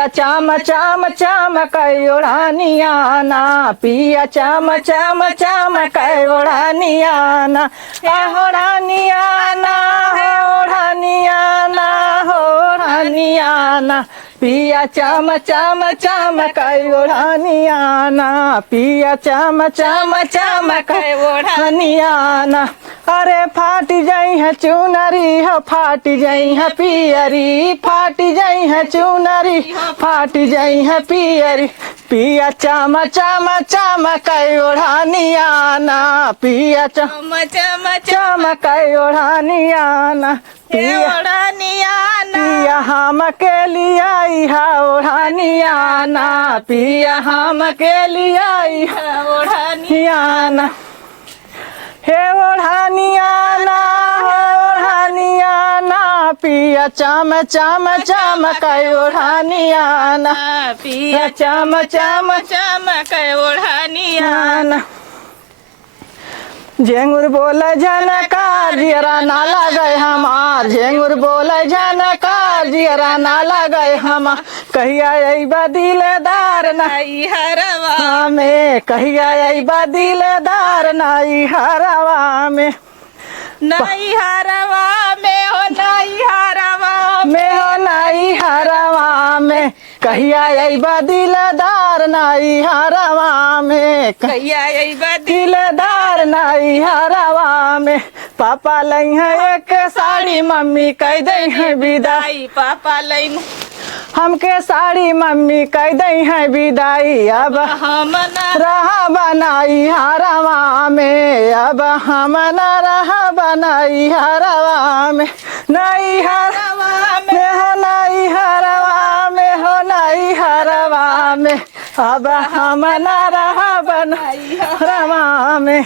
पिया चाम चाम चाम कई ओढ़ानिया ना पिया चाम चाम चाम कई ओढ़ानिया ना ओढ़ानिया ना ओढ़ानिया ना ओढ़ानिया ना पिया चाम चाम चाम कई ओढ़ानिया ना पिया चाम चाम चाम कई ओढ़ानिया ना अरे फाट जाई है चुनरी हो फाट जाई है पियरी फाट जाई है चुनरी फाट जाई है पियरी पिया चाम चाम चाम कई ओढ़ानिया ना पिया चाम चाम चाम कई ओढ़ानिया ना पिया हम के लिया ओढ़ानिया ना पिया हम के लिया ओढ़ानिया ना हे ओढ़ानिया ना ओढ़ानिया ना पिया चाम चाम चाम कई ओढ़ानिया ना पिया चाम चाम चाम कई ओढ़ानिया ना झेंगुर बोले जनकार जियरा ना लगे हमार झेंगुर बोले जनकार जियरा ना लगे हमार कहिया अइबा दिलदार नाई हरवा में कहिया अइबा दिलदार नाई हरवा में नाई हरवा में हो नाई हरवा में हो नाई हरवा में कहिया अइबा दिलदार नाई हरवा में कहिया अइबा दिलदार नाई हरवा में पापा लई है एक साड़ी मम्मी कह दई है विदाई पापा लई हमके साड़ी मम्मी कह दई है विदाई अब हम न रहा बनाई हरवा में अब हम न रहा बनाई हरवा में नई हरवा में हो नई हरवा में हो नई हरवा में अब हम न रहा बनाई हरवा में।